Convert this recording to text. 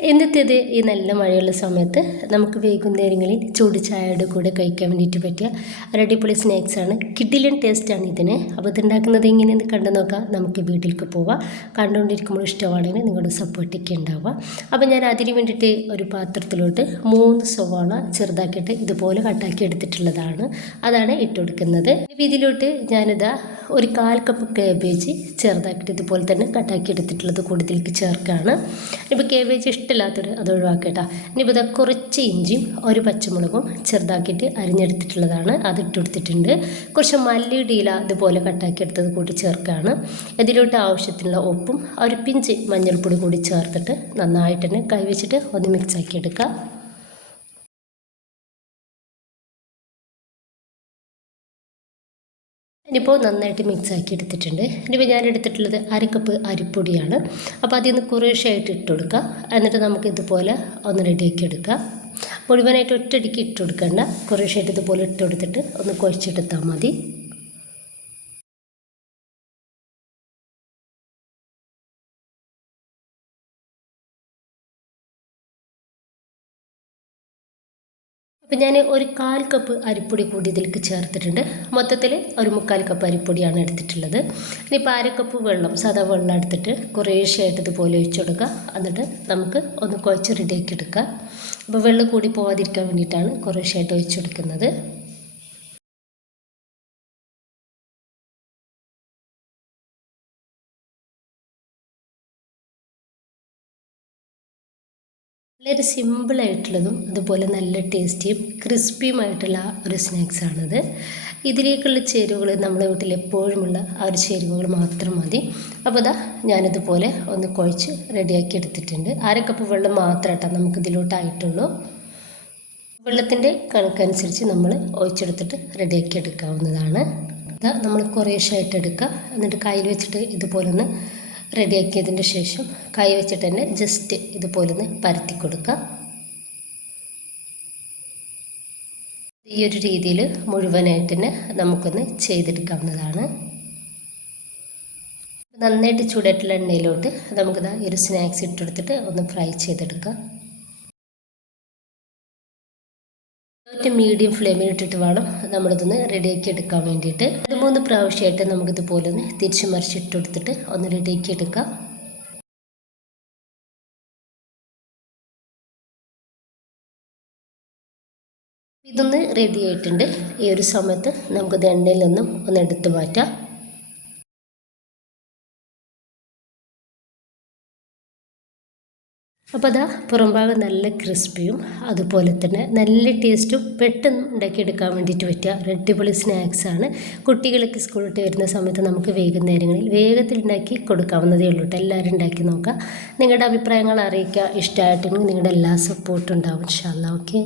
ഇന്നത്തേത് ഈ നല്ല മഴയുള്ള സമയത്ത് നമുക്ക് വൈകുന്നേരങ്ങളിൽ ചൂട് ചായയുടെ കൂടെ കഴിക്കാൻ വേണ്ടിയിട്ട് പറ്റിയ ഒരു അടിപൊളി സ്നാക്സാണ്. കിഡിലൻ ടേസ്റ്റാണ് ഇതിന്. അപ്പോൾ ഇതുണ്ടാക്കുന്നത് എങ്ങനെയെന്ന് കണ്ടു നോക്കാം. നമുക്ക് വീട്ടിലേക്ക് പോവാം. കണ്ടുകൊണ്ടിരിക്കുമ്പോൾ ഇഷ്ടമാണെങ്കിൽ നിങ്ങളുടെ സപ്പോർട്ടൊക്കെ ഉണ്ടാവുക. അപ്പോൾ ഞാൻ അതിന് വേണ്ടിയിട്ട് ഒരു പാത്രത്തിലോട്ട് 3 സവാള ചെറുതാക്കിയിട്ട് ഇതുപോലെ കട്ടാക്കി എടുത്തിട്ടുള്ളതാണ്. അതാണ് ഇട്ട് കൊടുക്കുന്നത്. ഇതിലോട്ട് ഞാനിതാ ഒരു 1/4 കപ്പ് കാബേജ് ചെറുതാക്കിയിട്ട് ഇതുപോലെ തന്നെ കട്ടാക്കി എടുത്തിട്ടുള്ളത് കൂടുതലേക്ക് ചേർക്കുകയാണ്. ഇപ്പോൾ കാബേജ് ഇഷ്ടമില്ലാത്തൊരു അത് ഒഴിവാക്കട്ടോ. ഇനിയിപ്പോൾ ഇതാ കുറച്ച് ഇഞ്ചിയും ഒരു പച്ചമുളകും ചെറുതാക്കിയിട്ട് അരിഞ്ഞെടുത്തിട്ടുള്ളതാണ്, അത് ഇട്ട് കൊടുത്തിട്ടുണ്ട്. കുറച്ച് മല്ലിയുടെ ഇല ഇതുപോലെ കട്ടാക്കി എടുത്തത് കൂടി ചേർക്കുകയാണ്. ഇതിലോട്ട് ആവശ്യത്തിനുള്ള ഉപ്പും ഒരു പിഞ്ച് മഞ്ഞൾപ്പൊടി കൂടി ചേർത്തിട്ട് നന്നായിട്ട് തന്നെ കൈവച്ചിട്ട് ഒന്ന് മിക്സാക്കി എടുക്കുക. ഇനിയിപ്പോൾ നന്നായിട്ട് മിക്സാക്കി എടുത്തിട്ടുണ്ട്. ഇനിയിപ്പോൾ ഞാൻ എടുത്തിട്ടുള്ളത് 1/2 കപ്പ് അരിപ്പൊടിയാണ്. അപ്പോൾ അതിൽ നിന്ന് കുറേശ്ശായിട്ട് ഇട്ട് കൊടുക്കുക. എന്നിട്ട് നമുക്ക് ഇതുപോലെ ഒന്ന് റെഡിയാക്കി എടുക്കുക. മുഴുവനായിട്ട് ഒറ്റയടിക്ക് ഇട്ട് കൊടുക്കേണ്ട, കുറേശ്ശായിട്ട് ഇതുപോലെ ഇട്ട് കൊടുത്തിട്ട് ഒന്ന് കുഴച്ചെടുത്താൽ മതി. അപ്പോൾ ഞാൻ ഒരു 1/4 കപ്പ് അരിപ്പൊടി കൂടി ഇതിലേക്ക് ചേർത്തിട്ടുണ്ട്. മൊത്തത്തിൽ ഒരു 3/4 കപ്പ് അരിപ്പൊടിയാണ് എടുത്തിട്ടുള്ളത്. ഇനിയിപ്പോൾ 1/2 കപ്പ് വെള്ളം, സാധാ വെള്ളം എടുത്തിട്ട് കുറേശ്ശായിട്ട് ഇതുപോലെ ഒഴിച്ചു കൊടുക്കുക. എന്നിട്ട് നമുക്ക് ഒന്ന് കുഴച്ച് റെഡിയാക്കി എടുക്കുക. അപ്പോൾ വെള്ളം കൂടി പോകാതിരിക്കാൻ വേണ്ടിയിട്ടാണ് കുറേശ്ശായിട്ട് ഒഴിച്ചു കൊടുക്കുന്നത്. വളരെ സിമ്പിളായിട്ടുള്ളതും അതുപോലെ നല്ല ടേസ്റ്റിയും ക്രിസ്പിയുമായിട്ടുള്ള ഒരു സ്നാക്സാണിത്. ഇതിലേക്കുള്ള ചേരുവകൾ നമ്മുടെ വീട്ടിൽ എപ്പോഴുമുള്ള ആ ഒരു ചേരുവകൾ മാത്രം മതി. അപ്പോൾ അതാ ഞാനിതുപോലെ ഒന്ന് കുഴച്ച് റെഡിയാക്കി എടുത്തിട്ടുണ്ട്. 1/2 കപ്പ് വെള്ളം മാത്രമായിട്ടാണ് നമുക്കിതിലോട്ടായിട്ടുള്ളൂ. വെള്ളത്തിൻ്റെ കണക്കനുസരിച്ച് നമ്മൾ ഒഴിച്ചെടുത്തിട്ട് റെഡിയാക്കി എടുക്കാവുന്നതാണ്. ഇതാ നമ്മൾ കുറേശ്ശായിട്ട് എടുക്കുക. എന്നിട്ട് കയ്യിൽ വെച്ചിട്ട് ഇതുപോലെ ഒന്ന് റെഡിയാക്കിയതിൻ്റെ ശേഷം കൈ വെച്ചിട്ട് തന്നെ ജസ്റ്റ് ഇതുപോലെ ഒന്ന് പരത്തി കൊടുക്കുക. ഈ ഒരു രീതിയിൽ മുഴുവനായിട്ട് തന്നെ നമുക്കൊന്ന് ചെയ്തെടുക്കാവുന്നതാണ്. നന്നായിട്ട് ചൂടായിട്ടുള്ള എണ്ണയിലോട്ട് നമുക്കിതാ ഈ ഒരു സ്നാക്സ് ഇട്ടെടുത്തിട്ട് ഒന്ന് ഫ്രൈ ചെയ്തെടുക്കാം. മീഡിയം ഫ്ലെയിമിൽ ഇട്ടിട്ട് വേണം നമ്മളിതൊന്ന് റെഡിയാക്കി എടുക്കാൻ വേണ്ടിയിട്ട്. 3 പ്രാവശ്യമായിട്ട് നമുക്കിതുപോലെ ഒന്ന് തിരിച്ച് മറിച്ചിട്ട് കൊടുത്തിട്ട് ഒന്ന് റെഡിയാക്കി എടുക്കാം. ഇതൊന്ന് റെഡി ആയിട്ടുണ്ട്. ഈ ഒരു സമയത്ത് നമുക്കിത് എണ്ണയിൽ നിന്നും ഒന്ന് എടുത്ത് മാറ്റാം. അപ്പോൾ അതാ പുറംഭാഗം നല്ല ക്രിസ്പിയും അതുപോലെ തന്നെ നല്ല ടേസ്റ്റും പെട്ടെന്ന് ഉണ്ടാക്കിയെടുക്കാൻ വേണ്ടിയിട്ട് പറ്റിയ അടിപൊളി സ്നാക്സാണ്. കുട്ടികളൊക്കെ സ്കൂളിട്ട് വരുന്ന സമയത്ത് നമുക്ക് വൈകുന്നേരങ്ങളിൽ വേഗത്തിൽ ഉണ്ടാക്കി കൊടുക്കാവുന്നതേ ഉള്ളൂ. എല്ലാവരും ഉണ്ടാക്കി നോക്കുക. നിങ്ങളുടെ അഭിപ്രായങ്ങൾ അറിയിക്കുക. ഇഷ്ടമായിട്ടുണ്ടെങ്കിൽ നിങ്ങളുടെ എല്ലാ സപ്പോർട്ടും ഉണ്ടാവും. ഇൻഷാ അല്ലാഹ്. ഓക്കെ.